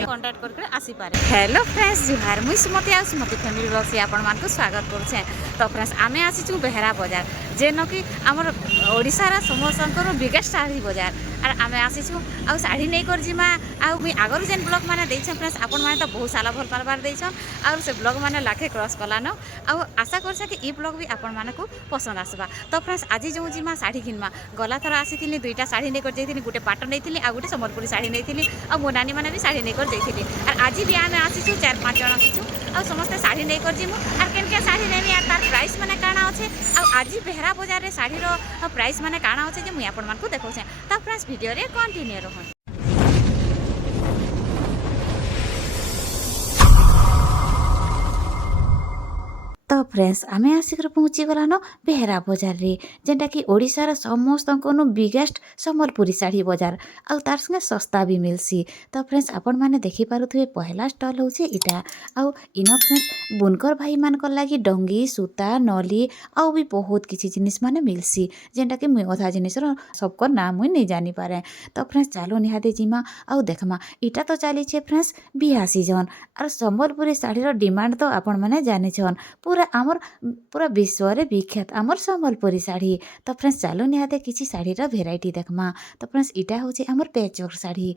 Contact करके आसी पारे। हेलो फ्रेंड्स जुहार मुई सुमति आ सुमति फैमिली ब्लॉग से आपण मान को स्वागत करुछे। तो फ्रेंड्स आमे आसीचु बेहरा बाजार जेन कि आमर ओडिसार समस्तंकर बिगेस्ट साड़ी बाजार और आमे आसीचु आ साड़ी नहीं कर जिमा आ मुई आगर जेन ब्लॉग माने देछन फ्रेंड्स आपण माने तो बहुत साला भल पारबार देछन और से ब्लॉग माने लाखे क्रॉस कलान आ आशा करछे कि ई ब्लॉग भी आपण माने को पसंद आसबा। तो फ्रेंड्स आज जो जिमा साड़ी किनमा गला थर आसीथिनी दुईटा साड़ी नहीं कर जाइथिनी गुटे पाट नैथिली आ गुटे सम्बलपुरी साड़ी नैथिली आ मो नानी माने भी साड़ी नहीं कर जाइथिली और आज भी आमे आसीचु 4-5 जण आसीचु आ समस्त साड़ी नहीं कर जिमु और केनके साड़ी नेमी आ तार प्राइस माने काना होचे आ आज बेहरा बाजार रे साड़ी रो प्राइस माने काना होचे जे मुई आपण मान को देखौछे। तो फ्रेंड्स वीडियो रे कंटिन्यू रहन। तो फ्रेंड्स आमे आसिक पहुँची गलान बेहरा बाजार रे जेनटा कि ओडिसार समस्त बिगेस्ट सम्बलपुरी साड़ी बाजार आ तार संगे सस्ता भी मिलसी। तो फ्रेंड्स आपण माने देखि पारुथुबे पहला स्टॉल होचे इटा आ इनो फ्रेंड्स बुनकर भाई मानकर लागि डंगी सूता नली आ भी बहुत किछि जिनिस माने मिलसी जेनटा कि मुई अधा जिनिस रो सबको नाम मुई नहीं जानि पारे। तो फ्रेंड्स चालो निहाते जिमा आ देखमा इटा तो चली छे फ्रेंड्स बिहा सीजन और सम्बलपुरी साड़ी रो डिमांड तो आपण माने जानि छन पूरा विश्व रे विख्यात आमर सम्बलपुरी साड़ी। तो फ्रेंड्स चालो निहाते किसी साड़ी रा भेराइटी देखमा। तो फ्रेंड्स इटा होचे आमर पैचवर्क साड़ी।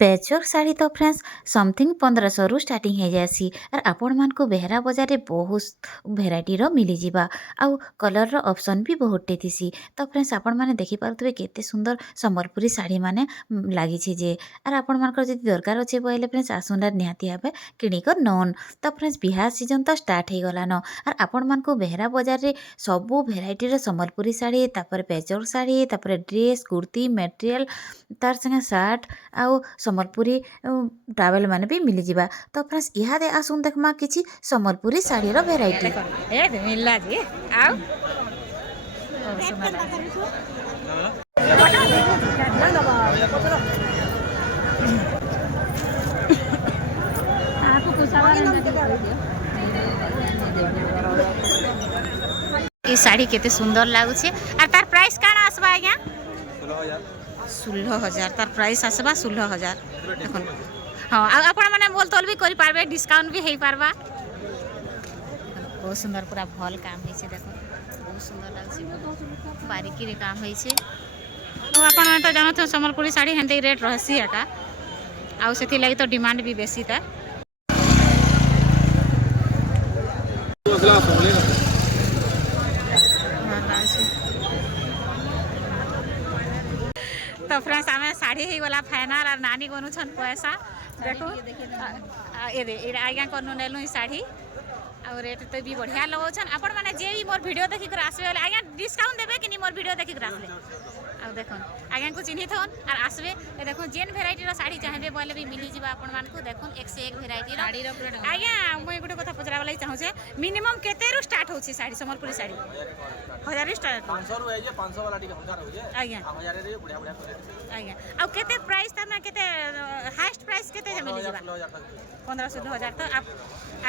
पैचवर्क साड़ी तो फ्रेंड्स समथिंग 1500 रु स्टार्टिंग हो जासी और आपण मान को बेहरा बाजार रे बहुत भेराइटी रो मिली जिबा आउ कलर रो ऑप्शन भी बहुत टेथिसी। तो फ्रेंड्स आपण माने देखि पारथुबे केते सुंदर सम्बलपुरी साड़ी माने लागि छी जे और आपण मान को जदी दरकार होचे बोले फ्रेंड्स आसुनार निहाती हबे किणी कर नन। तो फ्रेंड्स बिहा सीजन तो स्टार्ट हे गलान और आपण मान को बेहरा बाजार रे सबु भेराइटी रो सम्बलपुरी साड़ी तापर पैचवर्क साड़ी तापर ड्रेस कुर्ती मटेरियल तार संगे शर्ट आउ सम्बलपुरी टावेल माने भी मिली जिबा। तो फ्रेंड्स इहा दे आसुन देखमा किछि सम्बलपुरी साड़ी रो भेराइटी ए मिलला जी आउ ई साड़ी केते सुंदर लागु छे आ तार प्राइस काना आसबा आज्ञा 16,000 तार प्राइस आसबा 16,000 देखन। हाँ आपण माने बोल तोल भी करि पारबे डिस्काउंट भी हेई पारबा। बहुत सुंदर पूरा भल काम होइछे देखो बहुत सुंदर लागछे बारीकी रे काम होइछे। तो आपण माने तो जानत सम्बलपुरी साड़ी हेंते रेट रहसी एटा आ सेथि लागि तो डिमांड भी बेसी ता। तो फ्रेंड्स आमे साड़ी ही वाला फाइनल और नानी कोनु छन पैसा देखो ए दे ए आज्ञा कोनु नेलु ई साड़ी और रेट तो भी बढ़िया लगो छन। आपण माने जे भी मोर वीडियो देखि कर आसबे वाले आज्ञा डिस्काउंट देबे कि नि मोर वीडियो देखि कर आसले आ देखन आज्ञा को चिन्ही थन और आसबे ए देखो जेन वैरायटी रो साड़ी चाहबे बोले भी मिली जिबा आपण मान को देखन एक से एक वैरायटी रो साड़ी रो पूरा। आज्ञा मुई गुटे कथा पचरा वाला चाहू छे मिनिमम केते रो स्टार्ट होची साड़ी सम्बलपुरी साड़ी 1000 रो स्टार्ट 500 रो है जे 500 वाला टिका हजार हो जे आज्ञा 1000 रे बढ़िया बढ़िया आज्ञा आ केते प्राइस ता में केते हाईएस्ट प्राइस केते जे मिली जिबा 15-16,000 तो आप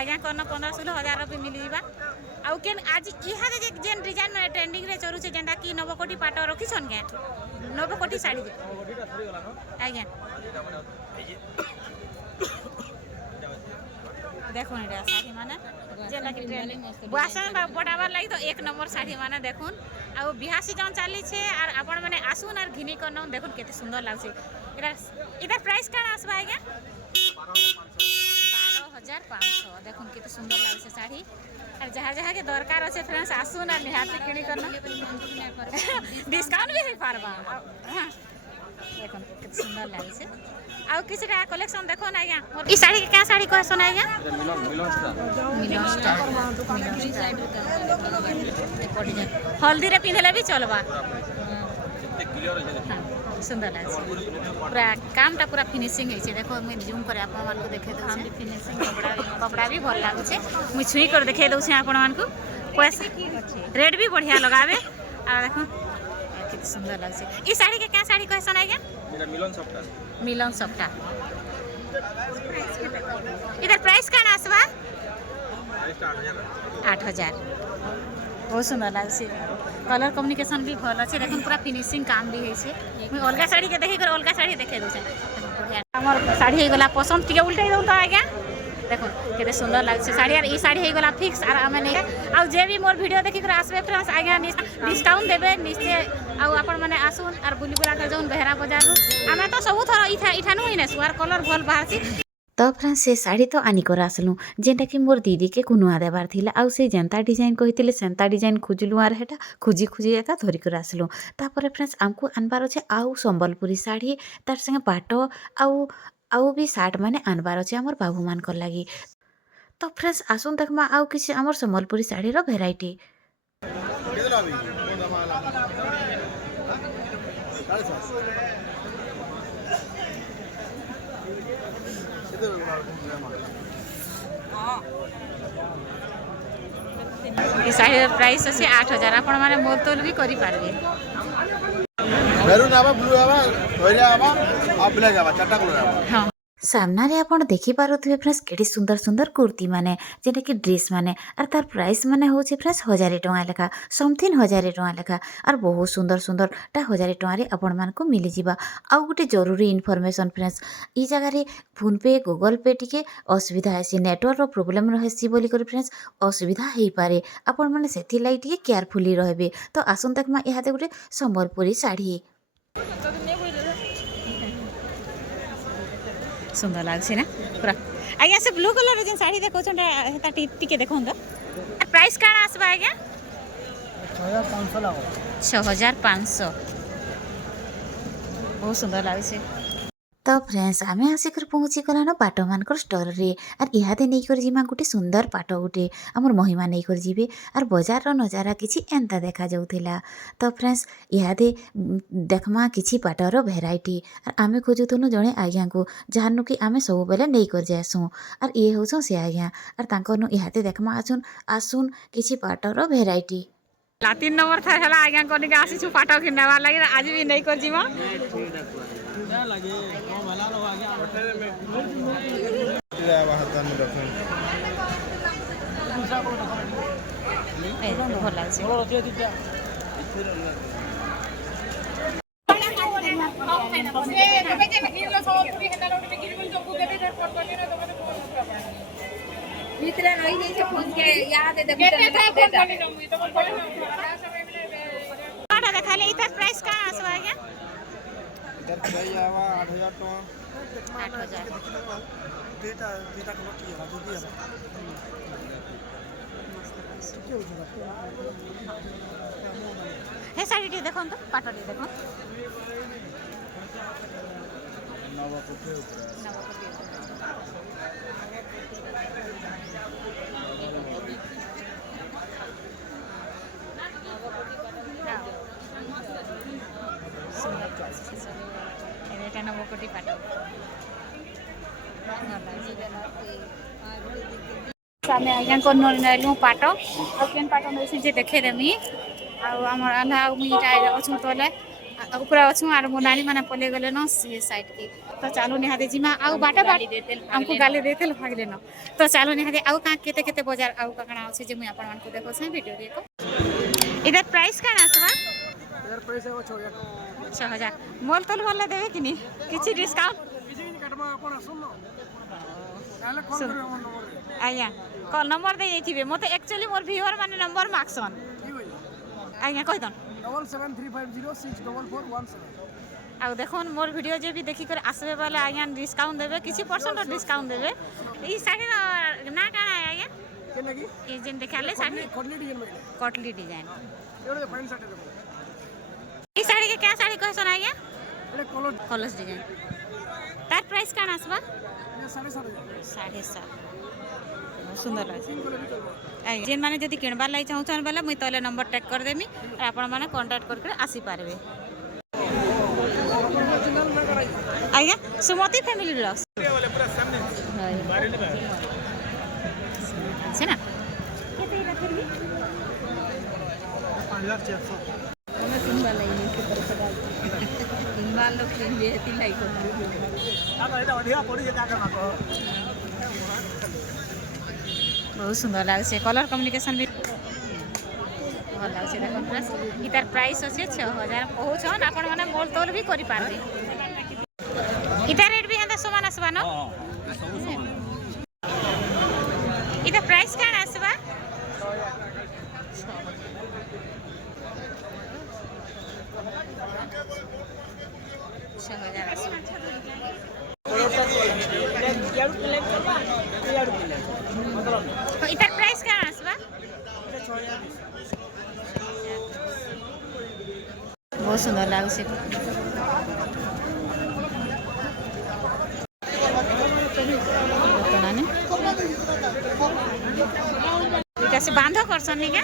आज्ञा करन 15-16,000 रो भी मिली जिबा आ केन आज इहा जे जेन डिजाइन में ट्रेंडिंग रे चलु छे जेंडा की नवकोटी पाट रखी छन के नवकोटी साड़ी आज्ञा देखो एटा साड़ी माने जेला कि ट्रेंडिंग बासन पटावर लागि तो एक नंबर साड़ी माने देखुन आ बिहा सीजन चाली छे और आपण माने आसुन और घिनी करन देखुन केते सुंदर लागछे। एटा प्राइस काना आसबा आज्ञा 12,500 देखुन केते सुंदर लागछे साड़ी और जहाँ जहाँ के दरकार अच्छे फ्रेंड्स आसुन और निहाती किणी करना डिस्काउंट भी हे पारबा देखुन केते सुंदर लागछे आ किछटा कलेक्शन देखो ना आज्ञा ई साड़ी के क्या साड़ी कहसन आज्ञा मिलन हल्दी रे पिंधले भी चलबा सुंदर लागछे पूरा कामटा पूरा फिनिशिंग होइछे देखो मुई जूम करे आपन मान को देखे दउ छे फिनिशिंग कपड़ा भी भल लागु छे मुई छुई कर देखे दउ छे आपन मान को पैसा रेट भी बढ़िया लगावे आ देखो कितना सुंदर लागछे। ई साड़ी के क्या साड़ी कहसन आज्ञा मिलन सप्ता इधर प्राइस का आसबा 8,000 बहुत सुंदर लगे कलर कम्युनिकेशन भी भल अच्छे देखो पूरा फिनिशिंग काम भी है मुझे अलग साड़ी के देखे अलग साड़ी देखे दूसरे आमर साड़ी गला पसंद टी उल्टे दो तो आज्ञा देखो केते सुंदर लगे साड़ी और साड़ी हो गला फिक्स और आम नहीं आ जे भी मोर वीडियो देखिक आसबे फ्रेंड्स आज्ञा डिस्काउंट देवे निश्चय आपण मैंने आसुन और बुली बुला कर जाऊन बेहरा बाजार आम तो सब थर इठानु ही सुआर कलर भल बाहर तो फ्रेंड्स से साड़ी तो आनी कर आसलु जेनटा कि मोर दीदी के कुनुआ देवार थिला आउ से जेंता डिजाइन कही सेंता डिजाइन खोजलु आर हेटा खोजी खोजी एका धरिक आसलु तापर फ्रेंड्स आमको आनबार अच्छे आउ संबलपुरी साड़ी तार संगे पाट आउ आउ भी सार्ट माने आनबार अच्छे आमर बाबू मान कर लगी तो फ्रेंड्स आसुन देखमा आउ किसी आमर संबलपुरी साड़ी रो भेराइटी साड़ी प्राइस अच्छे 8,000 आपण माने मोल तोल भी करि पारबे मेरून आवा ब्लू आवा होइरा आवा आ ब्लैक आवा चारटा कलर आवा हां सामना रे आपण देखि पारुथबे फ्रेंड्स केडी सुंदर सुंदर कुर्ती माने जेटा कि ड्रेस माने और तार प्राइस माने होचे फ्रेंड्स 1000 टका लेखा समथिंग 1000 टका लेखा और बहुत सुंदर सुंदर टा 1000 टका रे आपण मान को मिली जिबा आउ गुटे जरूरी इन्फॉर्मेशन फ्रेंड्स ई जगह रे फोन पे गूगल पे टिके असुविधा है नेटवर्क रो प्रॉब्लम रहसी बोली कर फ्रेंड्स असुविधा हेई पारे आपण माने सेथि लाई टिके केयरफुली रहबे तो आसुन तक मा इहाते गुटे संबलपुरी साड़ी सुंदर लगे ना पूरा आज्ञा से ब्लू कलर जो साड़ी देखो टी देखो प्राइस क्या आसबा आज्ञा 6,500 बहुत सुंदर लगे तो फ्रेंड्स आम आसिक पहुँची गलान पाट मानकर स्टोर रे और इहादे नहीं कर जिमा गुटे सुंदर पाट गुटे आमर महिमा नहीं कर जीवे और बाजार रो नजारा किछि एंता देखा जाउथिला तो फ्रेंड्स इहादे देखमा किछि पाटर भेराइटी और आमे खोजुथुनु जणे आज्ञा को जानु कि आमे सब बेले नहीं कर जासु और ये होछो से आज्ञा और तांकनु इहादे देखमा आसुन आसुन किछि पाटर भेराइटी ला 3 नंबर था हला आज्ञा कोनी के आसी छु पाटा किनवा लागि आज भी नहीं कर जीवा क्या लगे कम हला लो आगे तेरा हाथ में रखो ए भल लागे बोलो रतिया दिया मित्र रही जैसे फोन के याद है डेटा पाटा देखाले इतर प्राइस का आसबा आज्ञा इधर प्राइस आवा 8,000 टका 8,000 डेटा डेटा को ठीक है जो भी है साड़ी टी देखो तो पाटा टी देखो नवा कोठे ऊपर এটা নবকোটি পাট सामने आज्ञा को नलु पाट और केन पाट नसी जे देखे देमी आ हमर आल्हा मुइटा अछु तले ऊपर अछु आर मोनाली माने पले गले न से साइड की तो चालू निहादे जिमा आउ बाटा बाटी देते हमको गाली देते भागले न तो चालू निहादे आउ का केते केते बाजार आउ का कणा अछि जे मुई आपन मान को देखो से वीडियो देखो इधर प्राइस का आसबा इधर प्राइस है 6,000 मोल तोल भले देबे किनी किछि डिस्काउंट किछि नहीं काटबा अपन सुन लो काले कॉल करियो हमर नंबर आज्ञा कॉल नंबर दे जाइथिबे मते एक्चुअली मोर व्यूअर माने नंबर माक्सन की होई आज्ञा कहि दन 7735064417 आ देखो मोर वीडियो जे भी देखि कर आसबे वाले आज्ञा डिस्काउंट देबे किछि परसेंट डिस्काउंट देबे ई साड़ी ना काना है आज्ञा के लगी ई जेन देखाले साड़ी कटली डिजाइन एडे फाइन साड़ी देखो ई साड़ी के क्या साड़ी कहसन आज्ञा एडे कलर कलर्स डिजाइन तार प्राइस काना आसबा ये 7.5 सुंदर लगे जेन माने जदि किणबार लागि चाहूछन बेले मुई तले नंबर टैग कर देमी और आपण माने कांटेक्ट करके आसी पारबे आज्ञा सुमति फैमिली ब्लॉग्स से ना केते रखली 5,400 हमें किनबा लागि के तरफ डाल किनबा लोग किन लिए ती लाई को एटा बढ़िया पड़ी जे का करना को बहुत सुंदर लगे कलर कम्युनिकेशन भी भल लाଗୁଛି देखो फ्रेंड्स इतार प्राइस अच्छे 6000 कहउछन आपण माने मोल तोल भी करि पारबे इतार रेट भी हंदा समान आसबा न इतार प्राइस काण आसबा 6000 आसबा इतार प्राइस काण आसबा बहुत सुंदर लाଗୁଛି इटा से बांध करसन निका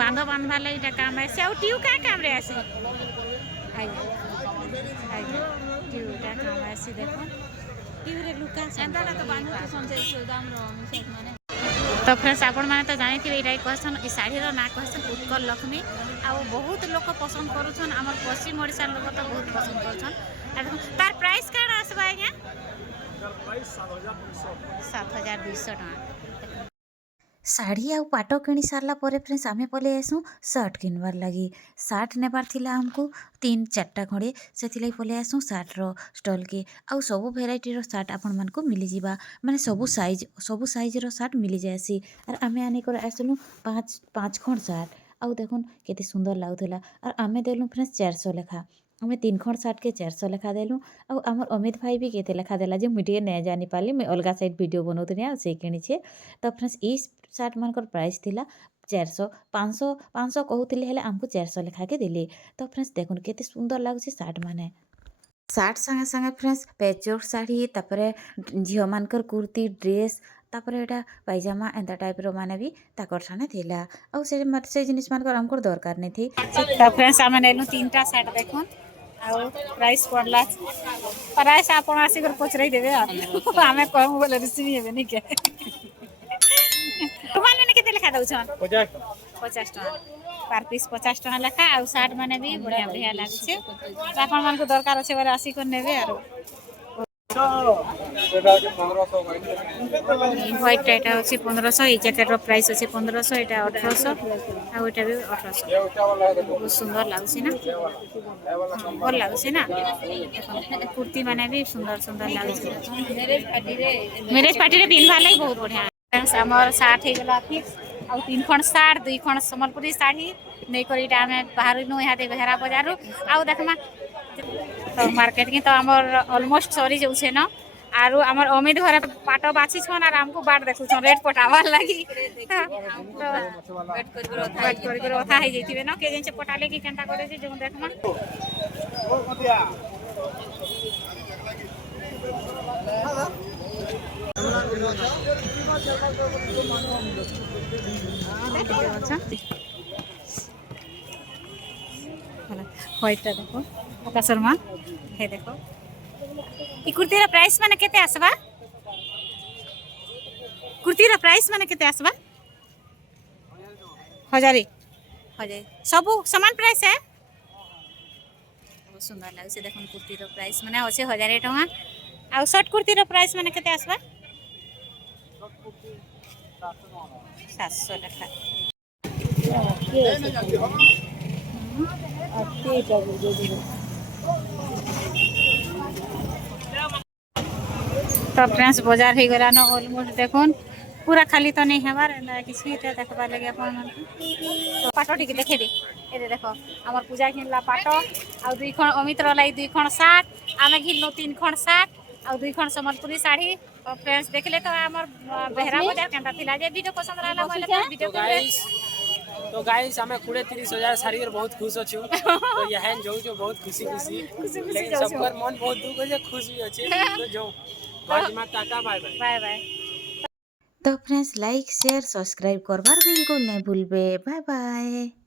बांध बांधवा ले इटा काम है से ट्यू का काम रे आसी आई आई ट्यू टा काम है से देखो ट्यू रे लुका एंदा तो बांध तो संजय दाम रो मिसेस माने तो फ्रेंड्स आपण माने तो जानि थि एटा कहसन ई साड़ी रो ना कहसन उत्कल लक्ष्मी आ बहुत लोग पसंद करूछन हमर पश्चिम ओडिसा लोग तो बहुत पसंद करूछन तार प्राइस काण आसबा आज्ञा प्राइस 7200 टका शाढ़ी आउ पाट किणी सारा पर फ्रेंड्स आम पलि आसू सर्ट किनबार लगी सर्ट नेबार थिला हमको 3-4टा खड़े से पलि आसू सर्टर स्टल के आउ सबू भेराइटी सर्ट आपण मान को मिली जावा माने सबू साइज रो सर्ट मिली जाएसी और आम आनिकर आसलु 5 खंड सर्ट आउ देखुन केते सुंदर लागुला और आम देलु फ्रेंड्स 400 लेखा हमें 3 खंड सर्ट के 400 लेखा देलु आउ आमर अमित भाई भी केते लेखा देला जे मुझे नहीं जानी पाली मैं अलगा साइड वीडियो बनाउतनी आ से किणी छे तो फ्रेंड्स ई सर्ट मानकर प्राइस थिला 400 कहूले हेले आमको 400 लेखा के देले तो फ्रेंड्स देखुन केते सुंदर लागुଛି सर्ट माने सर्ट संगे संगे फ्रेंड्स पेचवर्क साड़ी तापरे झियो मानकर कुर्ती ड्रेस तापरे एटा पायजामा एंता टाइप रो माने भी ताकर साने थिला आ से जिनिस मानकर हमको दरकार नहीं थी तो फ्रेंड्स आमे नेलु 3टा सर्ट देखुन आ प्राइस पड़ला प्राइस आपण आसी कर पचराई देबे आमे कहू बोले रिसीव हेबे नहीं के रुमाल मैंने केते लेखा दउछन 50 टका पर पीस 50 टका लेखा आ शर्ट माने भी बढ़िया बढ़िया लागছে आपण मान को दरकार আছে बारे आसी कर नेबे आरो व्हाइट एटा अछि 1500 ई जैकेट रो प्राइस अछि 1500 एटा 1800 आ एटा भी 1800 बहुत सुंदर लागছে ना भल लागছে ना कुर्ती माने भी सुंदर सुंदर लागছে मैरिज पार्टी रे पिनवा लाई बहुत बढ़िया हमर 60 हे गला फिक्स आ 3 खंड साड़ 2 खंड संबलपुरी साड़ी नहीं करीटा आम बाहर नु यहाँ बेहरा बाजार आउ देखमा तो मार्केट की तो आमर ऑलमोस्ट सरी जाऊे न आरु आमर अमित घरे पाट बाछी छन आर हमको बाट देखु छन रेट पटावार लगी वेट कर ओथा हे जइथिबे न के जेंचे पटाले की केनता करे जे जो देखमा व्हाइट देखो शर्मा हे देखो ई कुर्ती रा प्राइस माने केते आसबा कुर्ती रा प्राइस माने केते आसबा 1000 सबू समान प्राइस है बहुत सुंदर लागे से देखन कुर्ती रा प्राइस माने होसे 1000 टका आ शर्ट कुर्ती रा प्राइस माने केते आसबा 700 टका तो फ्रेंड्स बाजार हो गला न ऑलमोस्ट देखुन पूरा खाली तो नहीं हमार किसी देखबार लगे अपन तो पाटो टी देखे दी ए देखो हमर पूजा किनला पाटो आ 2 खण अमित रो लाई 2 खण साट आमे घिनलो 3 खण साट आ 2 खण संबलपुरी साड़ी और फ्रेंड्स देखले तो हमर बेहरा बाजार केनता थिला जे वीडियो पसंद रहला मोले वीडियो तो गाइस हमें 20-30 साड़ी बहुत खुश अच्छु तो यहाँ जो बहुत खुशी लेकिन सबकर मन बहुत दुख है खुश भी अच्छे तो जो टाटा बाय बाय तो फ्रेंड्स लाइक शेयर सब्सक्राइब करबार बिल्कुल नहीं भूलबे बाय बाय।